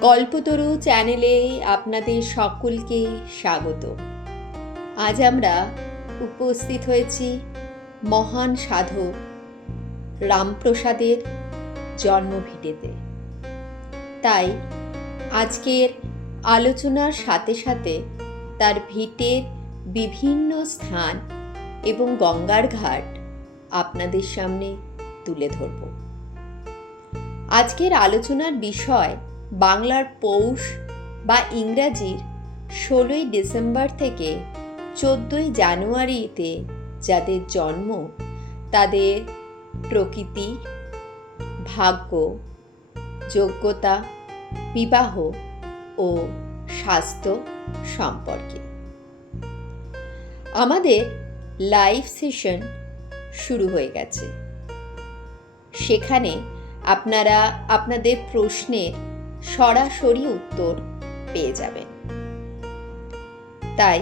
কল্পতরু চ্যানেলে আপনাদের সকলকে স্বাগত। আজ আমরা উপস্থিত হয়েছি মহান সাধক রামপ্রসাদের জন্মভিটেতে। তাই আজকের আলোচনার সাথে সাথে তার ভিটের বিভিন্ন স্থান এবং গঙ্গার ঘাট আপনাদের সামনে তুলে ধরব। আজকের আলোচনার বিষয় বাংলার পৌষ বা ইংরাজির ষোলোই ডিসেম্বর থেকে চোদ্দোই জানুয়ারিতে যাদের জন্ম, তাদের প্রকৃতি, ভাগ্য, যোগ্যতা, বিবাহ ও স্বাস্থ্য সম্পর্কে। আমাদের লাইভ সেশন শুরু হয়ে গেছে। সেখানে আপনারা আপনাদের প্রশ্নের সরাসরি উত্তর পেয়ে যাবেন। তাই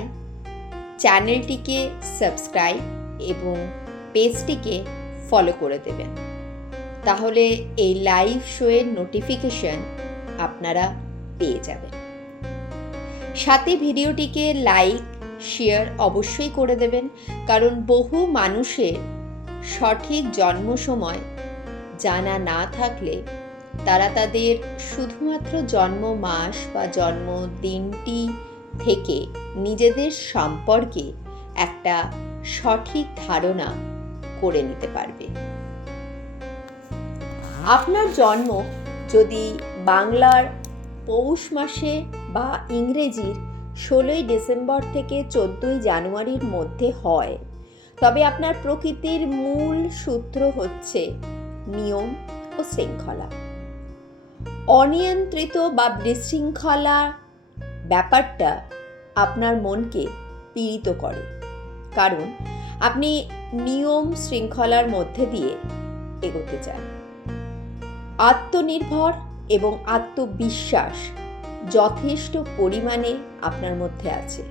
চ্যানেলটিকে সাবস্ক্রাইব এবং পেজটিকে ফলো করে দেবেন। তাহলে এই লাইভ শোয়ের নোটিফিকেশন আপনারা পেয়ে যাবেন। সাথে ভিডিওটিকে লাইক, শেয়ার অবশ্যই করে দেবেন, কারণ বহু মানুষের সঠিক জন্ম সময় জানা না থাকলে তারা তাদের শুধুমাত্র জন্ম মাস বা জন্ম দিনটি থেকে নিজেদের সম্পর্কে একটা সঠিক ধারণা করে নিতে পারবে। আপনার জন্ম যদি বাংলার পৌষ মাসে বা ইংরেজির ষোলোই ডিসেম্বর থেকে চোদ্দোই জানুয়ারির মধ্যে হয়, তবে আপনার প্রকৃতির মূল সূত্র হচ্ছে নিয়ম ও শৃঙ্খলা। অনিয়ন্ত্রিত বা বিশৃঙ্খলা ব্যাপারটা আপনার মনকে পীড়িত করে। কারণ আপনি নিয়ম শৃঙ্খলার মধ্যে দিয়ে এগোতে চান। আত্মনির্ভর এবং আত্মবিশ্বাস যথেষ্ট পরিমাণে আপনার মধ্যে আছে।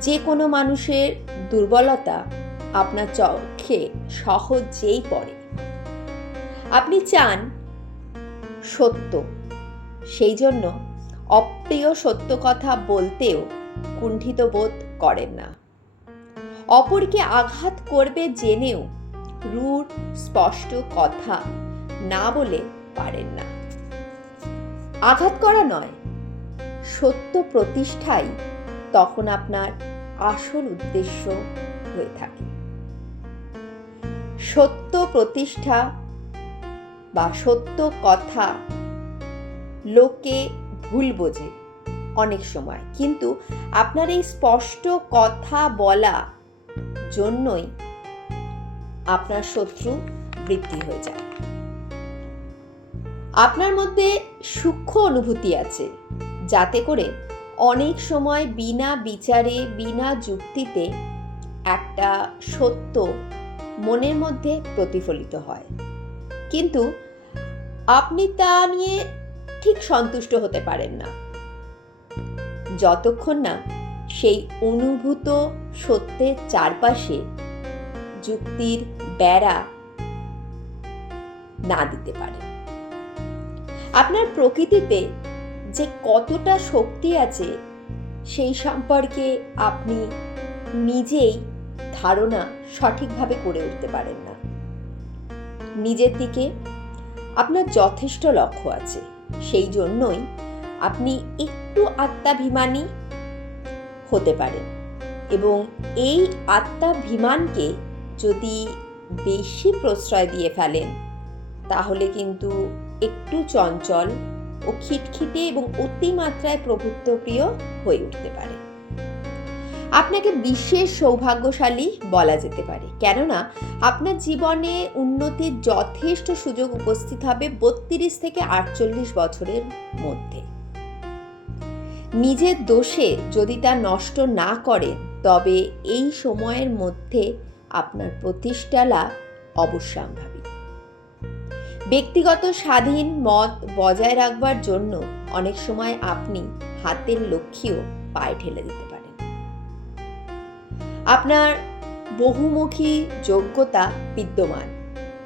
যে কোনো মানুষের দুর্বলতা আপনার চোখে সহজেই পড়ে। আপনি চান সত্য। সেই জন্য অপ্রিয় সত্য কথা বলতেও কুণ্ঠিত বোধ করেন না। অপরকে আঘাত করবে জেনেও রূঢ়, স্পষ্ট কথা না বলে পারেন না। আঘাত করা নয়, সত্য প্রতিষ্ঠাই তখন আপনার আসল উদ্দেশ্য হয়ে থাকে। সত্য প্রতিষ্ঠা বা সত্য কথা লোকে ভুল বোঝে অনেক সময়। কিন্তু আপনার এই স্পষ্ট কথা বলা জন্যই আপনার শত্রু বৃদ্ধি হয়ে যায়। আপনার মধ্যে সূক্ষ্ম অনুভূতি আছে, যাতে করে অনেক সময় বিনা বিচারে, বিনা যুক্তিতে একটা সত্য মনের মধ্যে প্রতিফলিত হয়। কিন্তু আপনি তা নিয়ে ঠিক সন্তুষ্ট হতে পারেন না। যতক্ষণ না সেই অনুভূত সত্যের চারপাশে যুক্তির বেড়া না দিতে পারে। আপনার প্রকৃতিতে যে কতটা শক্তি আছে সেই সম্পর্কে আপনি নিজেই ধারণা সঠিকভাবে করে উঠতে পারেন না। নিজের দিকে আপনার যথেষ্ট লক্ষ্য আছে। সেই জন্যই আপনি একটু আত্মাভিমানী হতে পারেন এবং এই আত্মাভিমানকে যদি বেশি প্রশ্রয় দিয়ে ফেলেন, তাহলে কিন্তু একটু চঞ্চল ও খিটখিটে এবং অতিমাত্রায় প্রভুত্বপ্রিয় হয়ে উঠতে পারে। আপনাকে বিশেষ সৌভাগ্যশালী বলা যেতে পারে। কেননা, আপনার জীবনে উন্নতির যথেষ্ট সুযোগ উপস্থিত হবে বত্রিশ থেকে আটচল্লিশ বছরের মধ্যে। নিজের দোষে যদি তা নষ্ট না করেন, তবে এই সময়ের মধ্যে আপনার প্রতিষ্ঠা লাভ অবশ্যম্ভাবী। ব্যক্তিগত, স্বাধীন মত বজায় রাখবার জন্য অনেক সময় আপনি হাতের লক্ষ্যেও পায়ে ঠেলে দিতে আপনার বহুমুখী যোগ্যতা বিদ্যমান।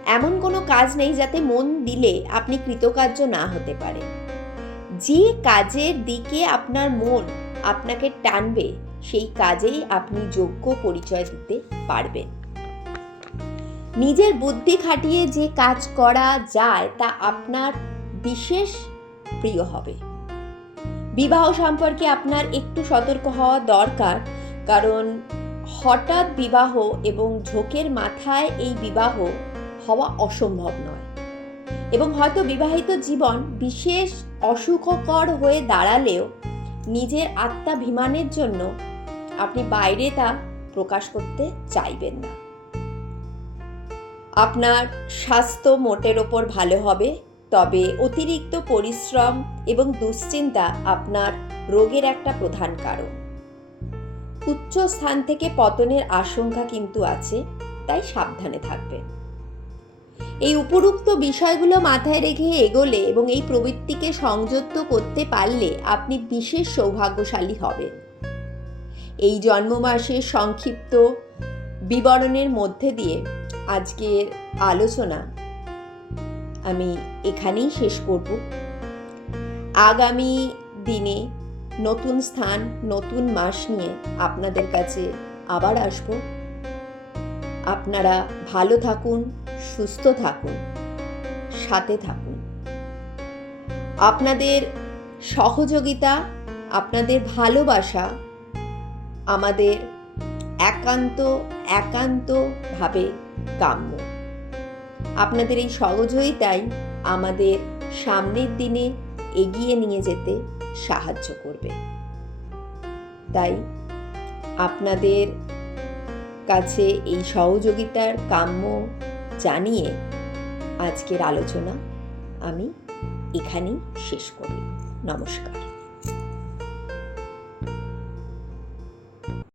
এমন কোনো কাজ নেই যাতে মন দিলে আপনি কৃতকার্য না হতে পারে যে কাজের দিকে আপনার মন আপনাকে টানবে, সেই কাজেই আপনি যোগ্য পরিচয় দিতে পারবেন। নিজের বুদ্ধি খাটিয়ে যে কাজ করা যায়, তা আপনার বিশেষ প্রিয় হবে। বিবাহ সম্পর্কে আপনার একটু সতর্ক হওয়া দরকার, কারণ হঠাৎ বিবাহ এবং ঝোঁকের মাথায় এই বিবাহ হওয়া অসম্ভব নয়। এবং হয়তো বিবাহিত জীবন বিশেষ অসুখকর হয়ে দাঁড়ালেও নিজের আত্মাভিমানের জন্য আপনি বাইরে তা প্রকাশ করতে চাইবেন না। আপনার স্বাস্থ্য মোটের ওপর ভালো হবে, তবে অতিরিক্ত পরিশ্রম এবং দুশ্চিন্তা আপনার রোগের একটা প্রধান কারণ। উচ্চ স্থান থেকে পতনের আশঙ্কা কিন্তু আছে, তাই সাবধানে থাকবেন এই উপরুক্ত বিষয়গুলো মাথায় রেখে এগোলে এবং এই প্রবৃত্তিকে সংযুক্ত করতে পারলে আপনি বিশেষ সৌভাগ্যশালী হবেন। এই জন্মমাসের সংক্ষিপ্ত বিবরণের মধ্যে দিয়ে আজকের আলোচনা আমি এখানেই শেষ করব। আগামী দিনে নতুন স্থান, নতুন মাস নিয়ে আপনাদের কাছে আবার আসব। আপনারা ভালো থাকুন, সুস্থ থাকুন, সাথে থাকুন। আপনাদের সহযোগিতা, আপনাদের ভালোবাসা আমাদের একান্ত, একান্তভাবে কাম্য। আপনাদের এই সহযোগিতাই আমাদের সামনের দিনে এগিয়ে নিয়ে যেতে সাহায্য করবে। তাই আপনাদের কাছে এই সহযোগিতার কাম্য জানিয়ে আজকের আলোচনা আমি এখানেই শেষ করি। নমস্কার।